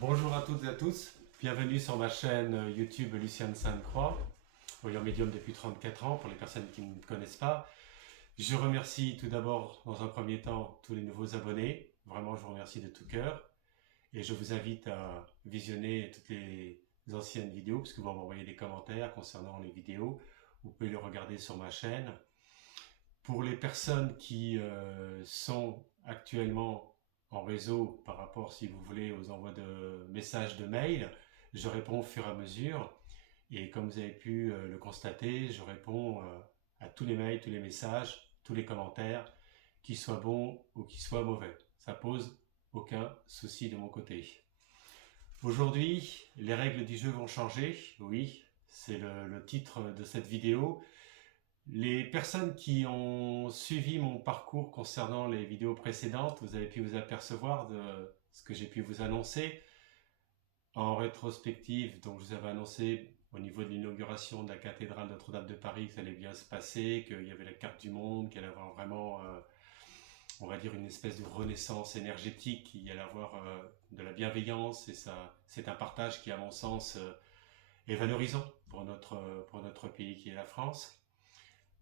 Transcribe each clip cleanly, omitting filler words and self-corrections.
Bonjour à toutes et à tous, bienvenue sur ma chaîne YouTube Lucien Sainte-Croix, voyant médium depuis 34 ans pour les personnes qui ne me connaissent pas. Je remercie tout d'abord dans un premier temps tous les nouveaux abonnés, vraiment je vous remercie de tout cœur et je vous invite à visionner toutes les anciennes vidéos parce que vous m'envoyez des commentaires concernant les vidéos, vous pouvez les regarder sur ma chaîne. Pour les personnes qui sont actuellement en réseau par rapport, si vous voulez, aux envois de messages de mail, je réponds au fur et à mesure. Et comme vous avez pu le constater, je réponds à tous les mails, tous les messages, tous les commentaires, qu'ils soient bons ou qu'ils soient mauvais. Ça pose aucun souci de mon côté. Aujourd'hui, les règles du jeu vont changer. Oui, c'est le titre de cette vidéo. Les personnes qui ont suivi mon parcours concernant les vidéos précédentes, vous avez pu vous apercevoir de ce que j'ai pu vous annoncer. En rétrospective, donc je vous avais annoncé au niveau de l'inauguration de la cathédrale Notre-Dame de Paris que ça allait bien se passer, qu'il y avait la carte du monde, qu'il allait y avoir vraiment, on va dire, une espèce de renaissance énergétique, qu'il y allait avoir de la bienveillance, et ça, c'est un partage qui, à mon sens, est valorisant pour notre pays qui est la France.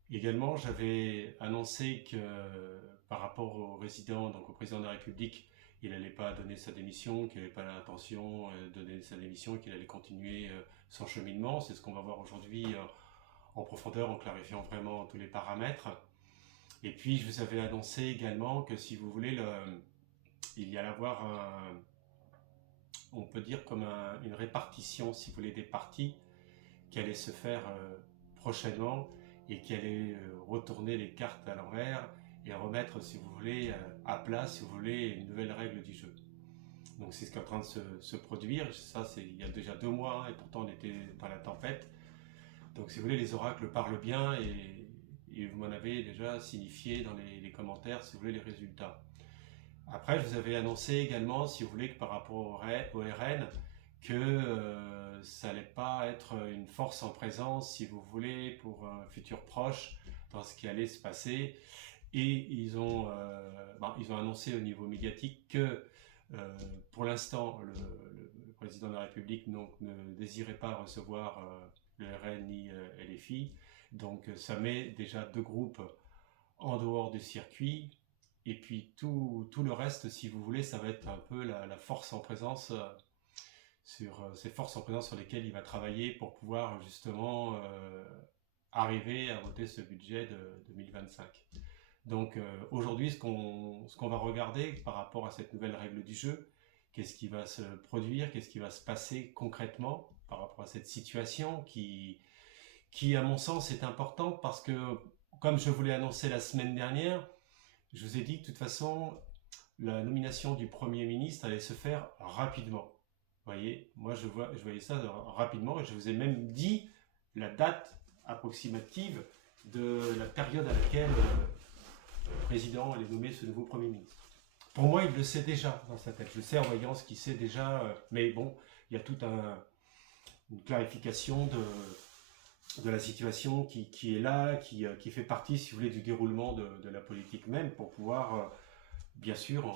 Également, j'avais annoncé que par rapport au résident, donc au président de la République, il n'allait pas donner sa démission, qu'il n'avait pas l'intention de donner sa démission, qu'il allait continuer son cheminement. C'est ce qu'on va voir aujourd'hui en profondeur, en clarifiant vraiment tous les paramètres. Et puis, je vous avais annoncé également que si vous voulez, il y allait avoir on peut dire comme une répartition, si vous voulez, des partis qui allait se faire prochainement et qui allait retourner les cartes à l'envers et remettre, si vous voulez, à plat, si vous voulez, une nouvelle règle du jeu. Donc c'est ce qui est en train de se produire. Ça, c'est il y a déjà 2 mois, hein, et pourtant on était dans la tempête. Donc si vous voulez, les oracles parlent bien et vous m'en avez déjà signifié dans les commentaires, si vous voulez, les résultats. Après, je vous avais annoncé également, si vous voulez, que par rapport au RN, que ça allait pas être une force en présence, si vous voulez, pour un futur proche, dans ce qui allait se passer. Et ils ont annoncé au niveau médiatique que pour l'instant, le président de la République donc, ne désirait pas recevoir le RN ni LFI. Donc ça met déjà 2 groupes en dehors du circuit. Et puis tout le reste, si vous voulez, ça va être un peu la force en présence sur ces forces en présence sur lesquelles il va travailler pour pouvoir justement arriver à voter ce budget de 2025. Donc aujourd'hui, ce qu'on va regarder par rapport à cette nouvelle règle du jeu, qu'est-ce qui va se produire, qu'est-ce qui va se passer concrètement par rapport à cette situation qui à mon sens, est importante parce que, comme je vous l'ai annoncé la semaine dernière, je vous ai dit que de toute façon, la nomination du Premier ministre allait se faire rapidement. Vous voyez, moi je voyais ça rapidement et je vous ai même dit la date approximative de la période à laquelle le président allait nommer ce nouveau Premier ministre. Pour moi, il le sait déjà dans sa tête. Je sais en voyant ce qu'il sait déjà, mais bon, il y a toute une clarification de la situation qui est là, qui fait partie, si vous voulez, du déroulement de la politique même, pour pouvoir, bien sûr,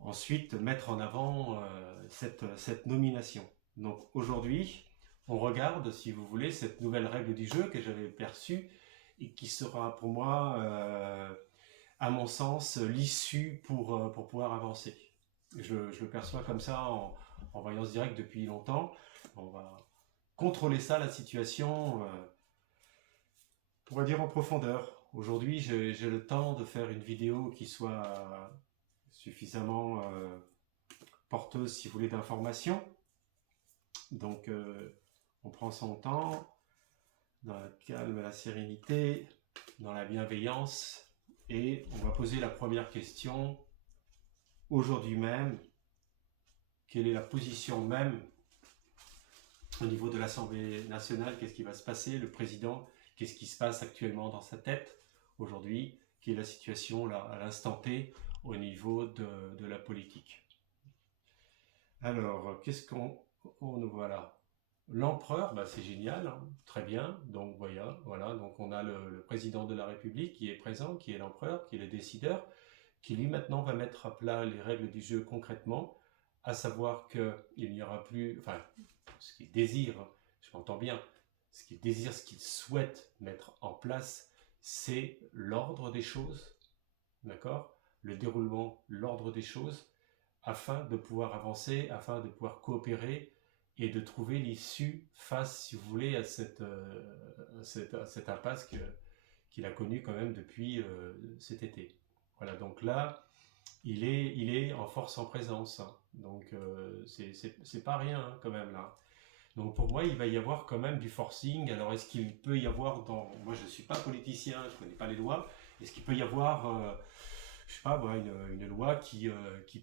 ensuite mettre en avant cette nomination. Donc aujourd'hui, on regarde, si vous voulez, cette nouvelle règle du jeu que j'avais perçue et qui sera pour moi, à mon sens, l'issue pour pouvoir avancer. Je le perçois comme ça en voyant ce direct depuis longtemps. On va contrôler ça, la situation, on va dire en profondeur. Aujourd'hui, j'ai le temps de faire une vidéo qui soit suffisamment porteuse, si vous voulez, d'informations. Donc, on prend son temps, dans le calme, la sérénité, dans la bienveillance, et on va poser la première question aujourd'hui même. Quelle est la position même au niveau de l'Assemblée nationale? Qu'est-ce qui va se passer? Le président, qu'est-ce qui se passe actuellement dans sa tête aujourd'hui? Quelle est la situation là, à l'instant T au niveau de la politique? Alors, qu'est-ce qu'on voit là? L'empereur, bah, c'est génial, hein, très bien. Donc voilà, donc on a le président de la République qui est présent, qui est l'empereur, qui est le décideur, qui lui maintenant va mettre à plat les règles du jeu concrètement, à savoir qu'il n'y aura plus, enfin, ce qu'il désire, je m'entends bien, ce qu'il désire, ce qu'il souhaite mettre en place, c'est l'ordre des choses, d'accord? Le déroulement, l'ordre des choses, afin de pouvoir avancer, afin de pouvoir coopérer et de trouver l'issue face, si vous voulez, à cette impasse qu'il a connue quand même depuis cet été. Voilà, donc là, il est en force en présence, hein. Donc c'est pas rien hein, quand même là. Donc pour moi, il va y avoir quand même du forcing. Alors est-ce qu'il peut y avoir moi je ne suis pas politicien, je ne connais pas les lois. Est-ce qu'il peut y avoir, je sais pas, une loi qui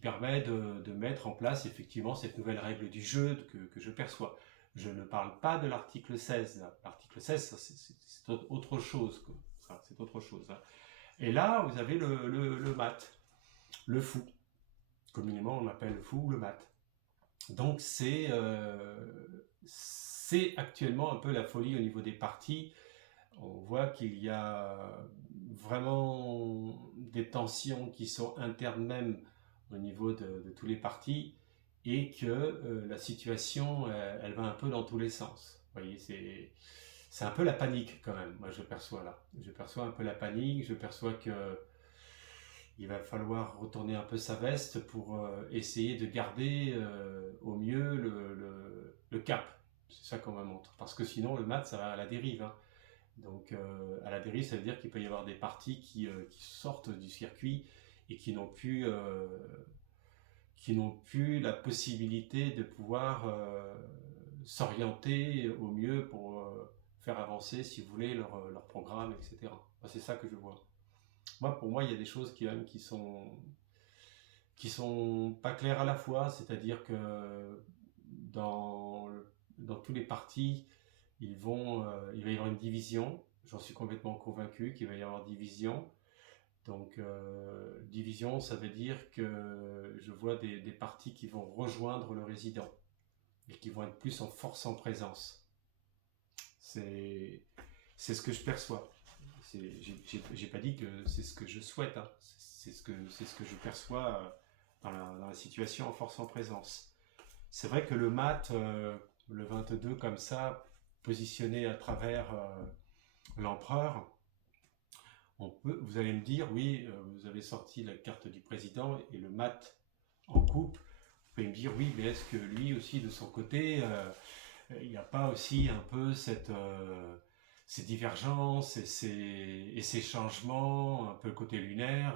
permet de mettre en place effectivement cette nouvelle règle du jeu que je perçois. Je ne parle pas de l'article 16. L'article 16, c'est autre chose. C'est autre chose. Hein. Et là, vous avez le mat, le fou. Communément, on l'appelle le fou ou le mat. Donc c'est actuellement un peu la folie au niveau des partis. On voit qu'il y a vraiment des tensions qui sont internes même au niveau de tous les partis et que la situation, elle va un peu dans tous les sens. Vous voyez, c'est un peu la panique quand même, moi je perçois là. Je perçois un peu la panique, je perçois que il va falloir retourner un peu sa veste pour essayer de garder au mieux le cap. C'est ça qu'on va montrer. Parce que sinon, le mat, ça va à la dérive. Hein. Donc, à la dérive, ça veut dire qu'il peut y avoir des partis qui sortent du circuit et qui n'ont plus la possibilité de pouvoir s'orienter au mieux pour faire avancer, si vous voulez, leur programme, etc. Enfin, c'est ça que je vois. Moi, pour moi, il y a des choses qui sont pas claires à la fois, c'est-à-dire que dans, dans tous les partis, il va y avoir une division. J'en suis complètement convaincu qu'il va y avoir division. Donc, division, ça veut dire que je vois des partis qui vont rejoindre le résident et qui vont être plus en force en présence. C'est ce que je perçois. J'ai pas dit que c'est ce que je souhaite, hein. C'est ce que je perçois dans la situation en force en présence. C'est vrai que le mat, le 22 comme ça, positionné à travers l'empereur, vous allez me dire, oui, vous avez sorti la carte du président et le mat en coupe. Vous pouvez me dire, oui, mais est-ce que lui aussi, de son côté, il n'y a pas aussi un peu ces divergences et ces changements, un peu le côté lunaire,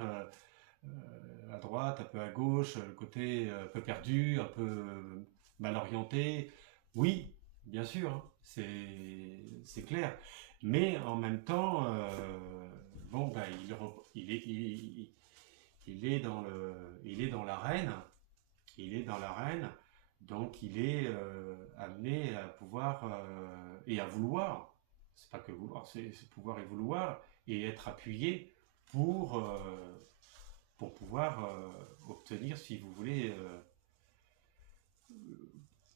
à droite, un peu à gauche, le côté un peu perdu, un peu mal orienté. Oui, bien sûr, hein, c'est clair. Mais en même temps, bon, bah, il est dans l'arène, il est dans l'arène, donc il est amené à pouvoir et à vouloir, c'est pas que vouloir, c'est pouvoir et vouloir, et être appuyé pour, euh, pour pouvoir obtenir, si vous voulez,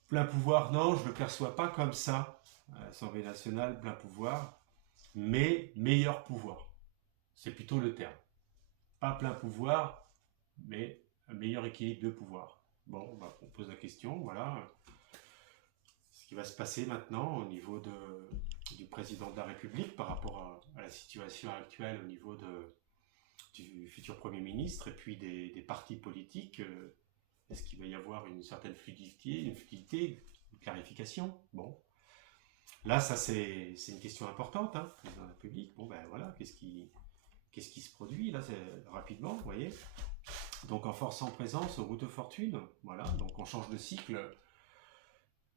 plein pouvoir. Non, je ne le perçois pas comme ça, Assemblée nationale, plein pouvoir, mais meilleur pouvoir. C'est plutôt le terme. Pas plein pouvoir, mais un meilleur équilibre de pouvoir. Bon, bah, on pose la question, voilà. Ce qui va se passer maintenant au niveau du président de la République par rapport à la situation actuelle au niveau du futur Premier ministre et puis des partis politiques. Est-ce qu'il va y avoir une certaine fluidité, une clarification? Bon, là, ça c'est une question importante, hein, président de la République. Bon, ben voilà, qu'est-ce qui se produit là rapidement, vous voyez? Donc en force en présence, route de fortune, voilà, donc on change de cycle.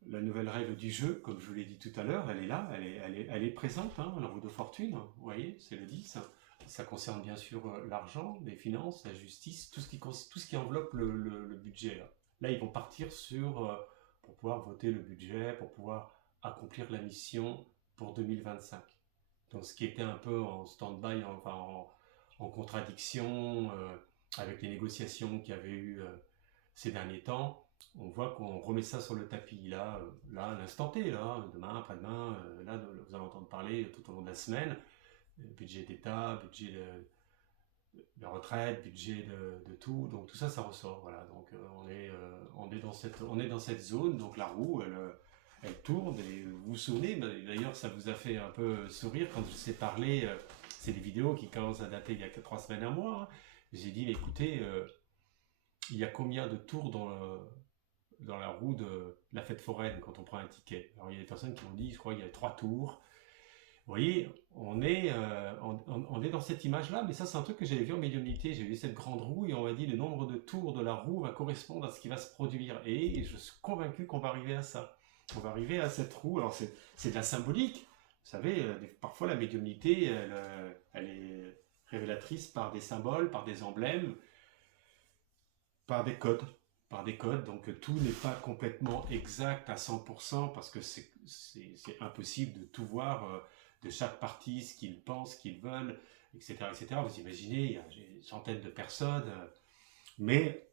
La nouvelle règle du jeu, comme je vous l'ai dit tout à l'heure, elle est là, elle est présente, hein, la roue de fortune, vous voyez, c'est le 10. Ça concerne bien sûr l'argent, les finances, la justice, tout ce qui enveloppe le budget. Là, ils vont partir pour pouvoir voter le budget, pour pouvoir accomplir la mission pour 2025. Donc ce qui était un peu en stand-by, enfin en contradiction avec les négociations qu'il y avait eu ces derniers temps, on voit qu'on remet ça sur le tapis là à l'instant T, là, demain, après-demain, là, vous allez entendre parler tout au long de la semaine, budget d'État, budget la retraite, budget de tout, donc tout ça, ça ressort, voilà. Donc on est dans cette zone, donc la roue, elle tourne, et vous vous souvenez, d'ailleurs ça vous a fait un peu sourire quand je vous ai parlé, c'est des vidéos qui commencent à dater il y a que 3 semaines, un mois, hein. J'ai dit, mais écoutez, il y a combien de tours dans la roue de la fête foraine quand on prend un ticket? Alors il y a des personnes qui m'ont dit, je crois qu'il y a 3 tours. Vous voyez, on est dans cette image-là, mais ça c'est un truc que j'avais vu en médiumnité. J'ai vu cette grande roue et on m'a dit le nombre de tours de la roue va correspondre à ce qui va se produire. Et je suis convaincu qu'on va arriver à ça. On va arriver à cette roue. Alors c'est de la symbolique. Vous savez, parfois la médiumnité, elle est révélatrice par des symboles, par des emblèmes, par des codes. Par des codes, donc tout n'est pas complètement exact à 100% parce que c'est impossible de tout voir, de chaque partie, ce qu'ils pensent, ce qu'ils veulent, etc., etc. Vous imaginez, il y a des centaines de personnes, mais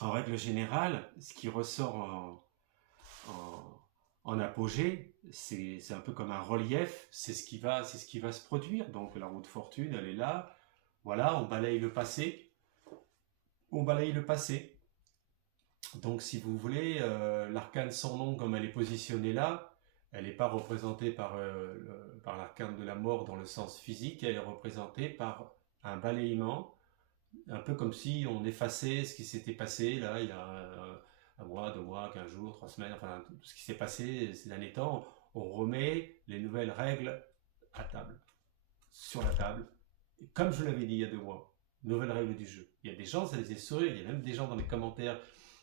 en règle générale, ce qui ressort en apogée, c'est un peu comme un relief, c'est ce qui va se produire. Donc la roue de fortune, elle est là, voilà, on balaye le passé, on balaye le passé. Donc si vous voulez, l'arcane sans nom, comme elle est positionnée là, elle n'est pas représentée par l'arcane de la mort dans le sens physique, elle est représentée par un balayement, un peu comme si on effaçait ce qui s'était passé là il y a un mois, 2 mois, 15 jours, 3 semaines, enfin tout ce qui s'est passé ces derniers temps. On remet les nouvelles règles à table, sur la table. Et comme je l'avais dit il y a 2 mois, nouvelles règles du jeu. Il y a des gens, ça les fait sourire, il y a même des gens dans les commentaires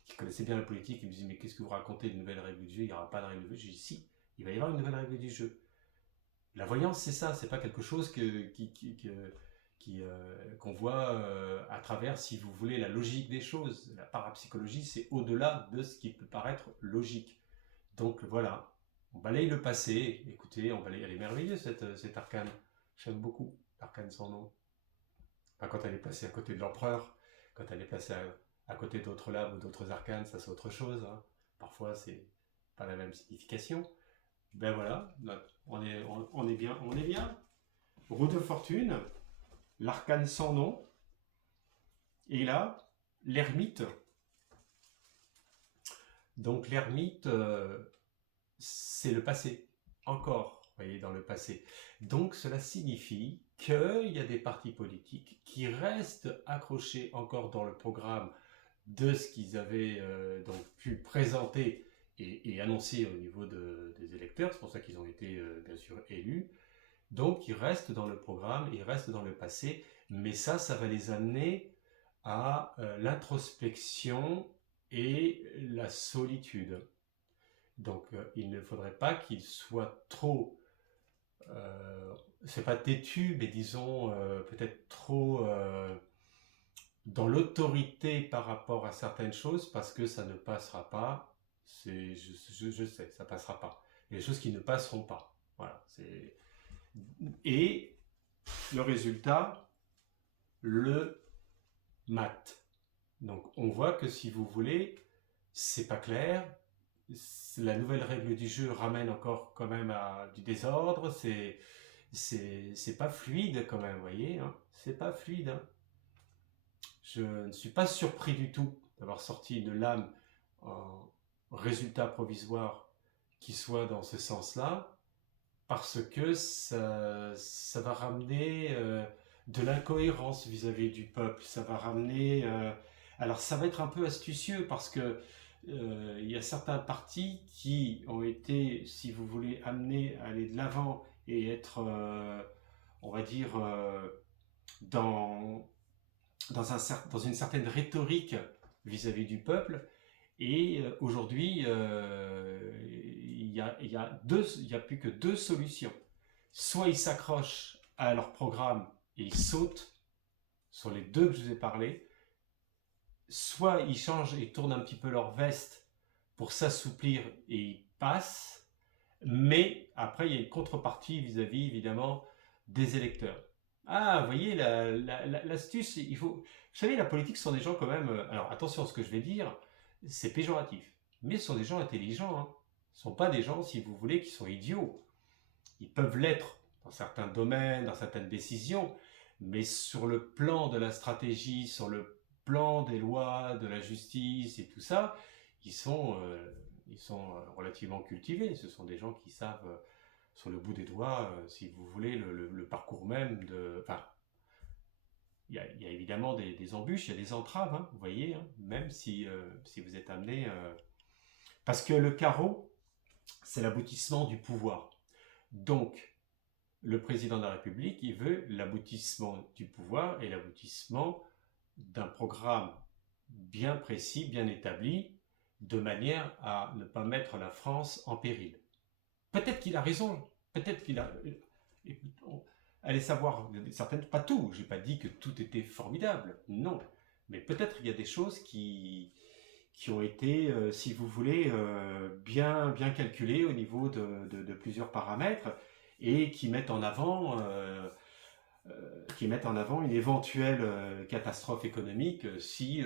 qui connaissaient bien la politique, qui me disaient mais qu'est-ce que vous racontez, de nouvelles règles du jeu, il n'y aura pas de règles du jeu. J'ai dit si, il va y avoir une nouvelle règle du jeu. La voyance, c'est ça, c'est pas quelque chose qu'on voit à travers, si vous voulez, la logique des choses. La parapsychologie, c'est au-delà de ce qui peut paraître logique. Donc voilà, on balaye le passé. Écoutez, elle est merveilleuse cette arcane. J'aime beaucoup l'arcane sans nom. Enfin, quand elle est placée à côté de l'empereur, quand elle est placée à côté d'autres lames ou d'autres arcanes, ça c'est autre chose, hein. Parfois c'est pas la même signification. Ben voilà, on est bien, on est bien. Roue de fortune, l'arcane sans nom, et là, l'ermite. Donc l'ermite, c'est le passé, encore, vous voyez, dans le passé. Donc cela signifie qu'il y a des partis politiques qui restent accrochés encore dans le programme de ce qu'ils avaient donc pu présenter et annoncer au niveau des électeurs. C'est pour ça qu'ils ont été bien sûr élus. Donc ils restent dans le programme, ils restent dans le passé, mais ça va les amener à l'introspection et la solitude. Donc il ne faudrait pas qu'ils soient trop, c'est pas têtu, mais disons peut-être trop dans l'autorité par rapport à certaines choses, parce que ça ne passera pas. Je sais, ça passera pas. Il y a des choses qui ne passeront pas. Voilà. Et le résultat, le mat. Donc on voit que si vous voulez, c'est pas clair. La nouvelle règle du jeu ramène encore quand même à du désordre. C'est pas fluide quand même, vous voyez, hein. C'est pas fluide, hein. Je ne suis pas surpris du tout d'avoir sorti une lame en résultat provisoire qui soit dans ce sens-là, parce que ça va ramener de l'incohérence vis-à-vis du peuple. Ça va ramener... alors ça va être un peu astucieux parce que il y a certains partis qui ont été, si vous voulez, amenés à aller de l'avant et être, on va dire, dans dans une certaine rhétorique vis-à-vis du peuple. Et aujourd'hui, il y a plus que 2 solutions. Soit ils s'accrochent à leur programme et ils sautent sur les 2 que je vous ai parlé, soit ils changent et tournent un petit peu leur veste pour s'assouplir et ils passent, mais après il y a une contrepartie vis-à-vis évidemment des électeurs. Ah, vous voyez, l'astuce, il faut... Vous savez, la politique, ce sont des gens quand même... Alors, attention à ce que je vais dire, c'est péjoratif. Mais ce sont des gens intelligents, hein. Ce ne sont pas des gens, si vous voulez, qui sont idiots. Ils peuvent l'être dans certains domaines, dans certaines décisions, Mais sur le plan de la stratégie, sur le plan des lois, de la justice et tout ça, ils sont, relativement cultivés. Ce sont des gens qui savent, sur le bout des doigts, si vous voulez, le parcours même de... Enfin, il y a évidemment des embûches, il y a des entraves, hein, vous voyez, hein, même si vous êtes amené... Parce que le carreau, c'est l'aboutissement du pouvoir. Donc, le président de la République, il veut l'aboutissement du pouvoir et l'aboutissement d'un programme bien précis, bien établi, de manière à ne pas mettre la France en péril. Peut-être qu'il a raison, peut-être qu'il a... Allez savoir, certaines, pas tout, j'ai pas dit que tout était formidable, non, mais peut-être il y a des choses qui ont été, si vous voulez, bien calculées au niveau de plusieurs paramètres et qui mettent en avant une éventuelle catastrophe économique si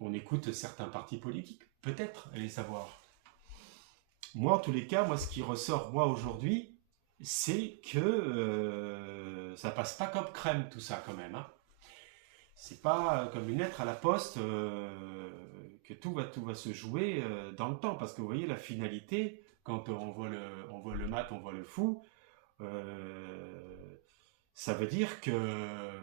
on écoute certains partis politiques. Peut-être, allez savoir. Moi, en tous les cas, moi, ce qui ressort, moi, aujourd'hui, c'est que ça passe pas comme crème, tout ça, quand même. Hein. C'est pas comme une lettre à la poste que tout va se jouer dans le temps. Parce que vous voyez, la finalité, quand on voit le mat, on voit le fou, ça veut dire que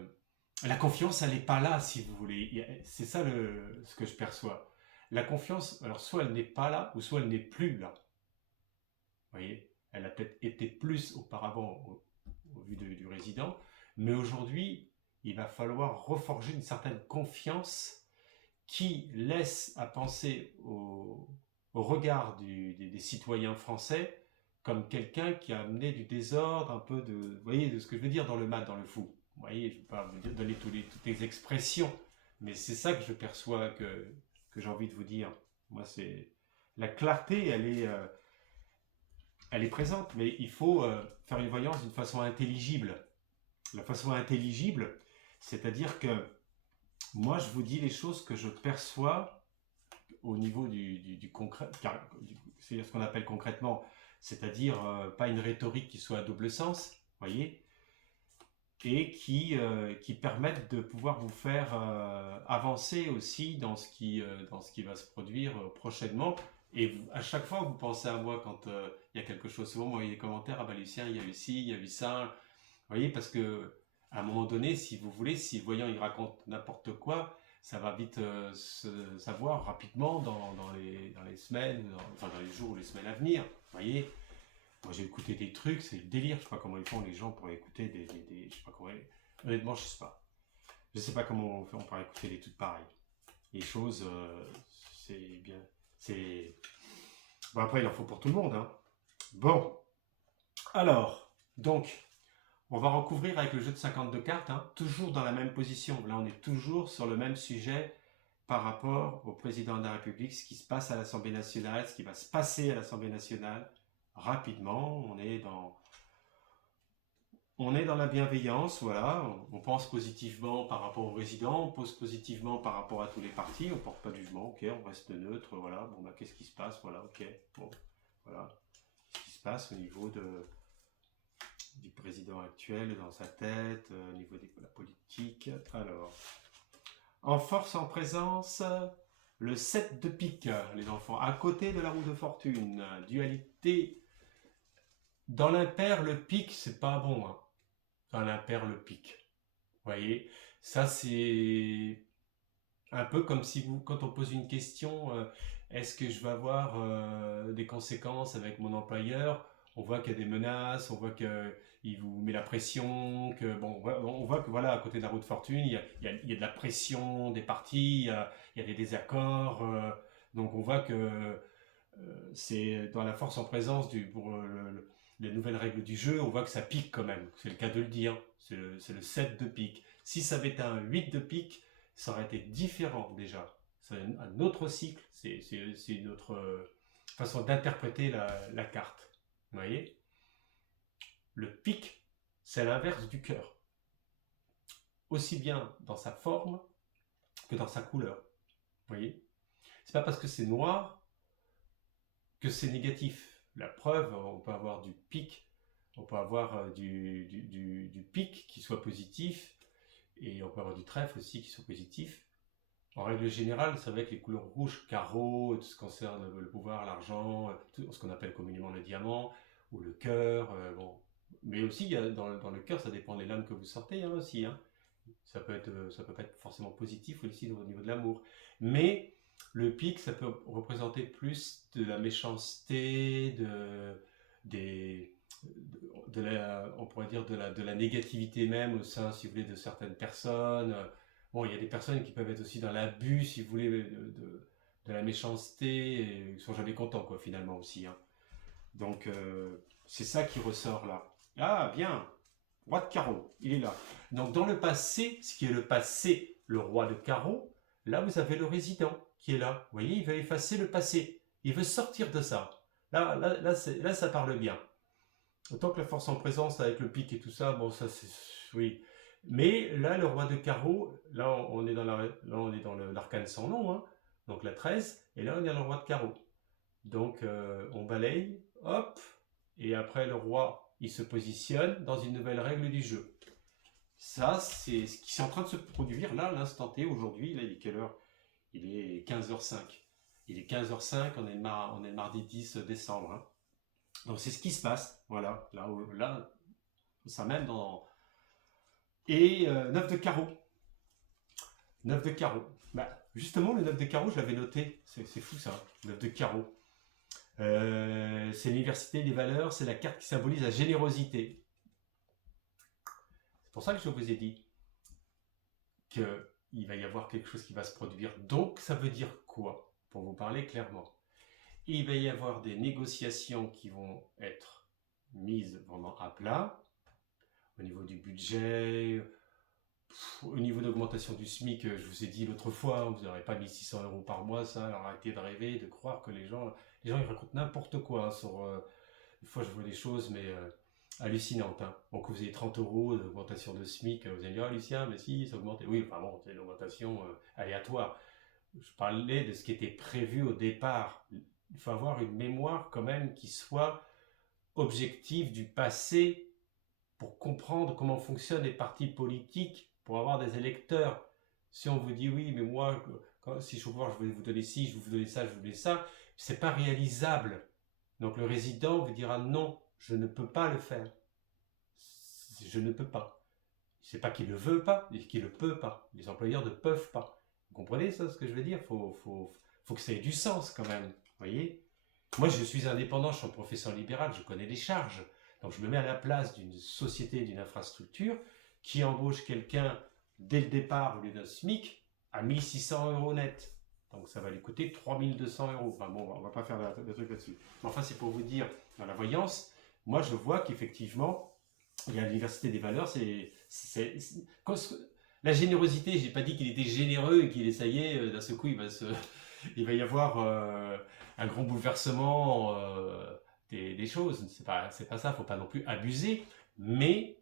la confiance, elle n'est pas là, si vous voulez. C'est ça ce que je perçois. La confiance, alors soit elle n'est pas là, ou soit elle n'est plus là. Vous voyez, elle a peut-être été plus auparavant au vu du résident, mais aujourd'hui, il va falloir reforger une certaine confiance qui laisse à penser au regard des citoyens français comme quelqu'un qui a amené du désordre, un peu de, vous voyez, de ce que je veux dire dans le mat, dans le fou. Vous voyez, je ne vais pas vous donner toutes les expressions, mais c'est ça que je perçois, que j'ai envie de vous dire. Moi, c'est la clarté, elle est présente, mais il faut faire une voyance d'une façon intelligible. La façon intelligible, c'est-à-dire que moi, je vous dis les choses que je perçois au niveau du concret, c'est ce qu'on appelle concrètement, c'est-à-dire pas une rhétorique qui soit à double sens, voyez, et qui permettent de pouvoir vous faire avancer aussi dans ce qui va se produire prochainement. Et à chaque fois, vous pensez à moi quand il y a quelque chose. Souvent, moi, il y a des commentaires, ah bah Lucien, il y a eu ci, il y a eu ça. Vous voyez, parce que à un moment donné, si vous voulez, si le voyant il raconte n'importe quoi, ça va vite se savoir rapidement dans les semaines, enfin dans les jours ou les semaines à venir. Vous voyez, moi j'ai écouté des trucs, c'est le délire. Je sais pas comment ils font les gens pour écouter je sais pas comment. Honnêtement, je sais pas. Je sais pas comment on fait, on pourrait écouter des trucs pareils. Les choses, c'est bien, c'est. Bon après, il en faut pour tout le monde, hein. Bon, alors, donc. On va recouvrir avec le jeu de 52 cartes, hein, toujours dans la même position. Là, on est toujours sur le même sujet par rapport au président de la République, ce qui se passe à l'Assemblée nationale, ce qui va se passer à l'Assemblée nationale. Rapidement, on est dans la bienveillance, voilà. On pense positivement par rapport au résident, on pense positivement par rapport à tous les partis, on ne porte pas de jugement, ok, on reste neutre, voilà. Bon, bah, qu'est-ce qui se passe, voilà, ok, bon, voilà. Qu'est-ce qui se passe au niveau du président actuel dans sa tête, au niveau de la politique. Alors, en force, en présence, le 7 de pique, les enfants, à côté de la roue de fortune. Dualité. Dans l'impair, le pique, c'est pas bon. Hein. Dans l'impair, le pique. Vous voyez, ça c'est un peu comme si quand on pose une question, est-ce que je vais avoir des conséquences avec mon employeur? On voit qu'il y a des menaces, on voit qu'il vous met la pression, que bon, on voit que voilà, à côté de la roue de fortune, il y a de la pression des partis, il y a des désaccords, donc on voit que c'est dans la force en présence pour les nouvelles règles du jeu, on voit que ça pique quand même, c'est le cas de le dire, c'est le 7 de pique. Si ça avait été un 8 de pique, ça aurait été différent déjà. C'est un autre cycle, c'est une autre façon d'interpréter la carte. Vous voyez? Le pic, c'est l'inverse du cœur. Aussi bien dans sa forme que dans sa couleur. Vous voyez? C'est pas parce que c'est noir que c'est négatif. La preuve, on peut avoir du pic On peut avoir du pic qui soit positif, et on peut avoir du trèfle aussi qui soit positif. En règle générale, c'est vrai que les couleurs rouges, carreau, tout ce qui concerne le pouvoir, l'argent, tout ce qu'on appelle communément le diamant, ou le cœur, bon. Mais aussi, dans le cœur, ça dépend des lames que vous sortez hein, aussi. Hein. Ça peut pas être forcément positif aussi au niveau de l'amour. Mais le pic, ça peut représenter plus de la méchanceté, des, on pourrait dire de la négativité même au sein, si vous voulez, de certaines personnes. Bon, il y a des personnes qui peuvent être aussi dans l'abus, si vous voulez, de la méchanceté, et ils sont jamais contents, quoi, finalement aussi. Hein. Donc, c'est ça qui ressort là. Ah, bien, roi de carreau, il est là. Donc, dans le passé, ce qui est le passé, le roi de carreau, là, vous avez le résident qui est là. Vous voyez, il veut effacer le passé. Il veut sortir de ça. Là, ça parle bien. Autant que la force en présence avec le pic et tout ça, bon, ça c'est. Oui. Mais là, le roi de carreau, là, on est dans l'arcane sans nom, hein, donc la 13, et là, on est dans le roi de carreau. Donc, on balaye, hop, et après, le roi, il se positionne dans une nouvelle règle du jeu. Ça, c'est ce qui est en train de se produire là, à l'instant T, aujourd'hui. Là, il est quelle heure? Il est 15h05. Il est 15h05, on est le mardi 10 décembre. Hein. Donc, c'est ce qui se passe. Voilà. Là ça mène dans. Et 9 de carreau. 9 de carreau. Bah, justement, le 9 de carreau, je l'avais noté. C'est fou ça. 9 de carreau. C'est l'université des valeurs, c'est la carte qui symbolise la générosité. C'est pour ça que je vous ai dit qu'il va y avoir quelque chose qui va se produire. Donc, ça veut dire quoi? Pour vous parler clairement. Il va y avoir des négociations qui vont être mises vraiment à plat, au niveau du budget, au niveau d'augmentation du SMIC, je vous ai dit l'autre fois, hein, vous n'aurez pas 1600 € par mois, ça, alors arrêtez de rêver, de croire que les gens ils racontent n'importe quoi hein, sur... des fois, je vois des choses, mais hallucinantes. Hein. Donc, vous avez 30 € d'augmentation de SMIC, vous allez me dire, ah, Lucien, mais si, ça augmente. Oui, enfin bon, c'est une augmentation aléatoire. Je parlais de ce qui était prévu au départ. Il faut avoir une mémoire quand même qui soit objective du passé pour comprendre comment fonctionnent les partis politiques, pour avoir des électeurs. Si on vous dit oui, mais moi, si je veux voir, je vais vous donner ci, je vais vous donner ça, je vais vous donner ça, c'est pas réalisable. Donc le résident vous dira non, je ne peux pas le faire. Je ne peux pas. C'est pas qu'il ne veut pas, c'est qu'il ne peut pas. Les employeurs ne peuvent pas. Vous comprenez ça, ce que je veux dire? Faut que ça ait du sens quand même. Vous voyez? Moi, je suis indépendant, je suis un professeur libéral, je connais les charges. Donc, je me mets à la place d'une société, d'une infrastructure qui embauche quelqu'un dès le départ au lieu d'un SMIC à 1600 € net. Donc, ça va lui coûter 3200 €. Enfin, bon, on va pas faire de trucs là-dessus. Mais enfin, c'est pour vous dire, dans la voyance, moi, je vois qu'effectivement, il y a l'université des valeurs, la générosité, j'ai pas dit qu'il était généreux et qu'il ça y est, d'un seul coup, il va y avoir un grand bouleversement des choses. C'est pas ça, faut pas non plus abuser, mais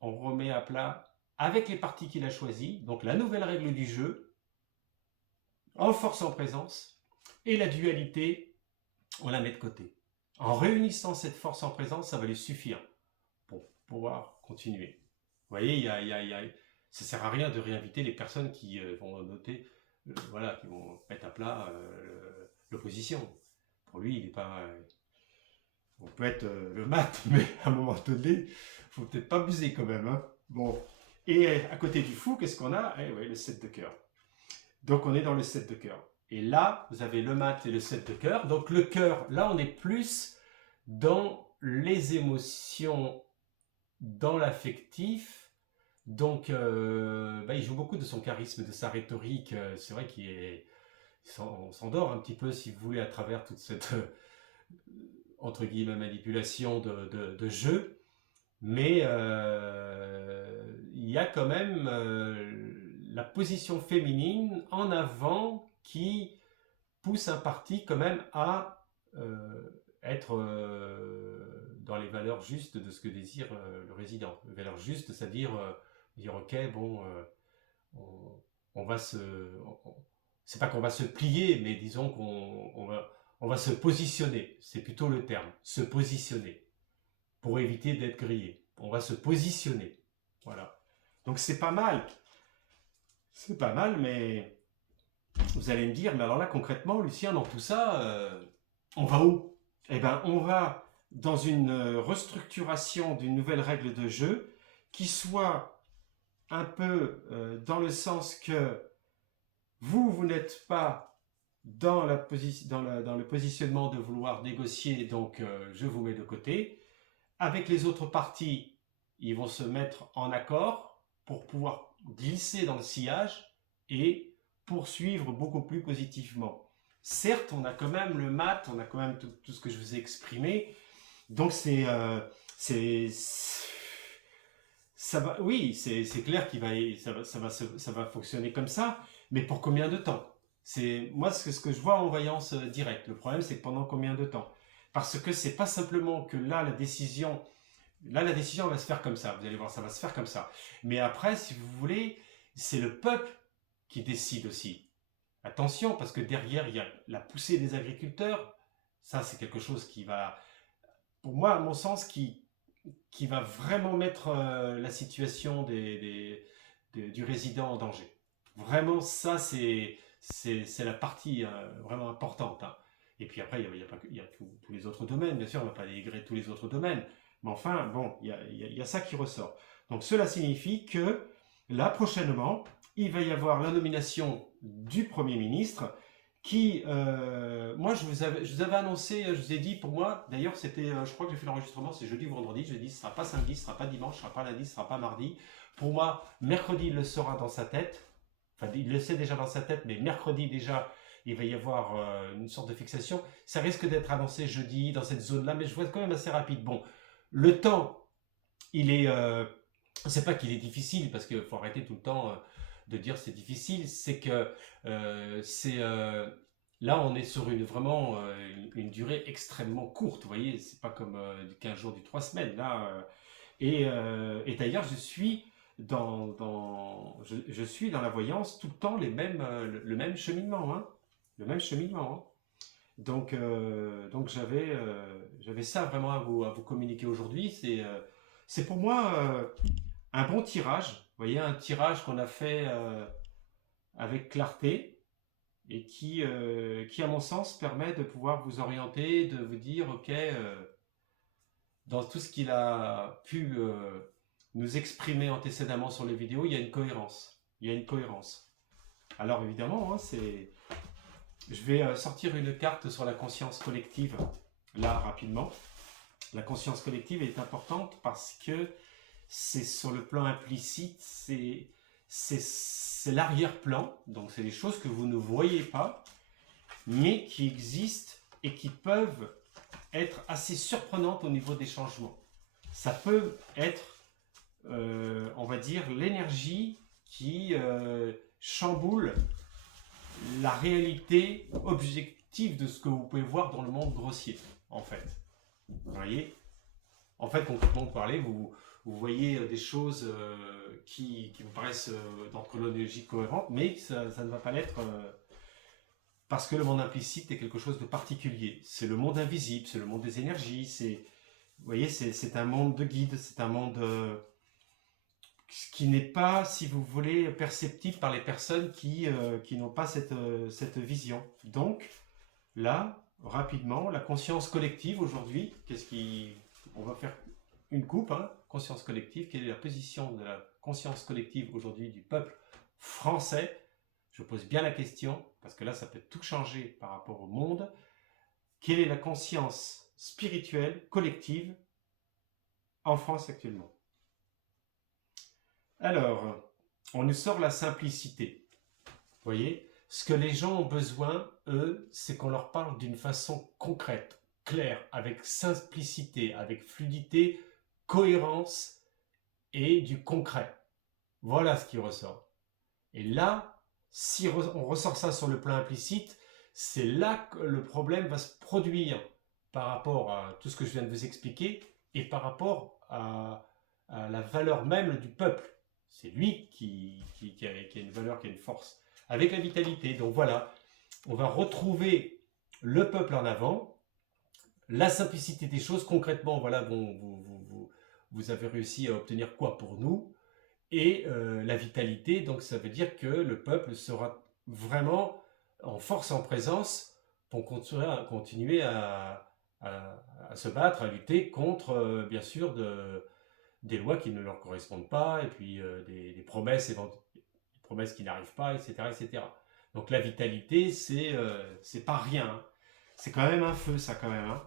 on remet à plat avec les parties qu'il a choisies, donc la nouvelle règle du jeu, en force en présence, et la dualité, on la met de côté. En réunissant cette force en présence, ça va lui suffire pour pouvoir continuer. Vous voyez, ça sert à rien de réinviter les personnes qui vont noter, voilà, qui vont mettre à plat l'opposition. Pour lui, il n'est pas. On peut être le mat, mais à un moment donné, faut peut-être pas abuser quand même. Hein. Bon. Et à côté du fou, qu'est-ce qu'on a? Eh oui, le 7 de cœur. Donc on est dans le 7 de cœur. Et là, vous avez le mat et le 7 de cœur. Donc le cœur, là, on est plus dans les émotions, dans l'affectif. Donc, il joue beaucoup de son charisme, de sa rhétorique. C'est vrai on s'endort un petit peu, si vous voulez, à travers toute cette entre guillemets manipulation de jeu. Mais il y a quand même la position féminine en avant qui pousse un parti quand même à être dans les valeurs justes de ce que désire le résident. Les valeurs justes, c'est-à-dire dire ok, bon, on va c'est pas qu'on va se plier, mais disons qu'on va se positionner. C'est plutôt le terme, se positionner. pour éviter d'être grillé. On va se positionner. Voilà. Donc c'est pas mal. C'est pas mal, mais vous allez me dire, mais alors là concrètement, Lucien, dans tout ça, on va où? Eh bien, on va dans une restructuration d'une nouvelle règle de jeu qui soit un peu dans le sens que vous n'êtes pas dans le positionnement de vouloir négocier, donc je vous mets de côté. Avec les autres parties, ils vont se mettre en accord pour pouvoir glisser dans le sillage et poursuivre beaucoup plus positivement. Certes, on a quand même le mat, on a quand même tout ce que je vous ai exprimé, donc ça va, oui, c'est clair ça va fonctionner comme ça, mais pour combien de temps? C'est moi ce que je vois en voyance directe. Le problème, c'est que pendant combien de temps? Parce que c'est pas simplement que là la décision va se faire comme ça. Vous allez voir, ça va se faire comme ça. Mais après, si vous voulez, c'est le peuple qui décide aussi. Attention, parce que derrière, il y a la poussée des agriculteurs. Ça, c'est quelque chose qui va, pour moi, à mon sens, qui va vraiment mettre la situation du résident en danger. Vraiment, ça, c'est la partie vraiment importante. Hein. Et puis après, il y a tous les autres domaines, bien sûr, on ne va pas dénigrer tous les autres domaines. Mais enfin, bon, il y a ça qui ressort. Donc cela signifie que là, prochainement, il va y avoir la nomination du Premier ministre qui, moi, je vous avais annoncé, je vous ai dit, pour moi, d'ailleurs, c'était, je crois que j'ai fait l'enregistrement, c'est jeudi ou vendredi, je dis, ce ne sera pas samedi, ce ne sera pas dimanche, ce ne sera pas lundi, ce ne sera pas mardi. Pour moi, mercredi, il le sera dans sa tête. Enfin, il le sait déjà dans sa tête, mais mercredi déjà, il va y avoir une sorte de fixation. Ça risque d'être annoncé jeudi dans cette zone-là, mais je vois quand même assez rapide. Bon, le temps, il est, c'est pas qu'il est difficile, parce qu'il faut arrêter tout le temps de dire c'est difficile, c'est que là on est sur vraiment une durée extrêmement courte, vous voyez, c'est pas comme du 15 jours, du 3 semaines, là. Et d'ailleurs, je suis dans la voyance tout le temps le même cheminement, hein, le même cheminement. Hein. Donc j'avais ça vraiment à vous communiquer aujourd'hui. C'est pour moi un bon tirage. Vous voyez, un tirage qu'on a fait avec clarté et qui, à mon sens, permet de pouvoir vous orienter, de vous dire, ok, dans tout ce qu'il a pu nous exprimer antécédemment sur les vidéos, il y a une cohérence. Il y a une cohérence. Alors évidemment, hein, je vais sortir une carte sur la conscience collective, là, rapidement. La conscience collective est importante parce que c'est sur le plan implicite, c'est l'arrière-plan, donc c'est des choses que vous ne voyez pas, mais qui existent et qui peuvent être assez surprenantes au niveau des changements. Ça peut être, on va dire, l'énergie qui chamboule la réalité objective de ce que vous pouvez voir dans le monde grossier, en fait. Vous voyez? En fait, concrètement parler, vous voyez des choses qui vous paraissent dans chronologie cohérente, mais ça ne va pas l'être parce que le monde implicite est quelque chose de particulier. C'est le monde invisible, c'est le monde des énergies, vous voyez, c'est un monde de guide, c'est un monde qui n'est pas, si vous voulez, perceptible par les personnes qui n'ont pas cette vision. Donc, là, rapidement, la conscience collective aujourd'hui, on va faire une coupe, hein, conscience collective, quelle est la position de la conscience collective aujourd'hui du peuple français? Je pose bien la question, parce que là, ça peut tout changer par rapport au monde. Quelle est la conscience spirituelle collective en France actuellement? Alors, on nous sort la simplicité. Vous voyez, ce que les gens ont besoin, eux, c'est qu'on leur parle d'une façon concrète, claire, avec simplicité, avec fluidité, cohérence et du concret. Voilà ce qui ressort. Et là, si on ressort ça sur le plan implicite, c'est là que le problème va se produire par rapport à tout ce que je viens de vous expliquer et par rapport à la valeur même du peuple. C'est lui qui a une valeur, qui a une force, avec la vitalité. Donc voilà, on va retrouver le peuple en avant, la simplicité des choses. Concrètement, voilà, vous avez réussi à obtenir quoi pour nous? Et la vitalité, donc ça veut dire que le peuple sera vraiment en force, en présence, pour continuer à se battre, à lutter contre, bien sûr, des lois qui ne leur correspondent pas, et puis des promesses, des promesses qui n'arrivent pas, etc., etc. Donc la vitalité, c'est pas rien, hein. C'est quand même un feu, ça, quand même, hein.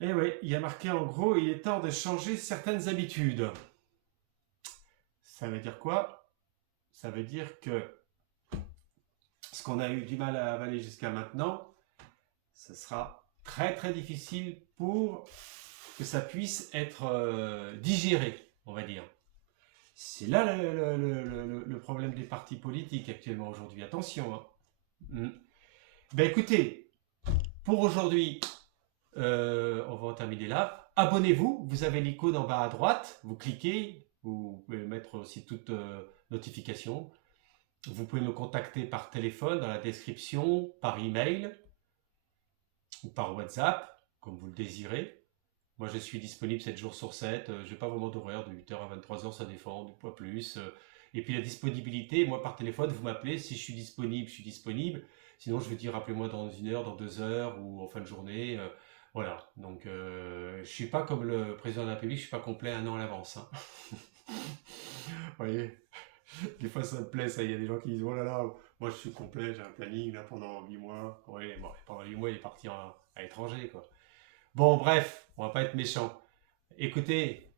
Et oui, il y a marqué en gros, il est temps de changer certaines habitudes. Ça veut dire quoi? Ça veut dire que ce qu'on a eu du mal à avaler jusqu'à maintenant, ce sera très très difficile pour que ça puisse être digéré, on va dire. C'est là le problème des partis politiques actuellement aujourd'hui. Attention, hein. Ben écoutez, pour aujourd'hui, on va en terminer là. Abonnez-vous, vous avez l'icône en bas à droite, vous cliquez, vous pouvez mettre aussi toute notification. Vous pouvez me contacter par téléphone dans la description, par email ou par WhatsApp, comme vous le désirez. Moi, je suis disponible 7 jours sur 7. Je n'ai pas vraiment d'horaire, de 8h à 23h, ça dépend, pas plus. Et puis la disponibilité, moi par téléphone, vous m'appelez. Si je suis disponible, je suis disponible. Sinon, je vous dis, rappelez-moi dans 1 heure, dans 2 heures ou en fin de journée. Voilà. Donc, je ne suis pas comme le président de la République, je ne suis pas complet 1 an à l'avance, hein. Vous voyez, des fois ça me plaît, ça. Il y a des gens qui disent, oh là là, moi je suis complet, j'ai un planning là, pendant 8 mois. Oui, bon, pendant 8 mois, il est parti à l'étranger, quoi. Bon, bref, on va pas être méchant. Écoutez,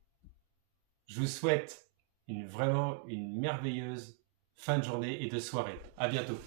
je vous souhaite vraiment une merveilleuse fin de journée et de soirée. À bientôt.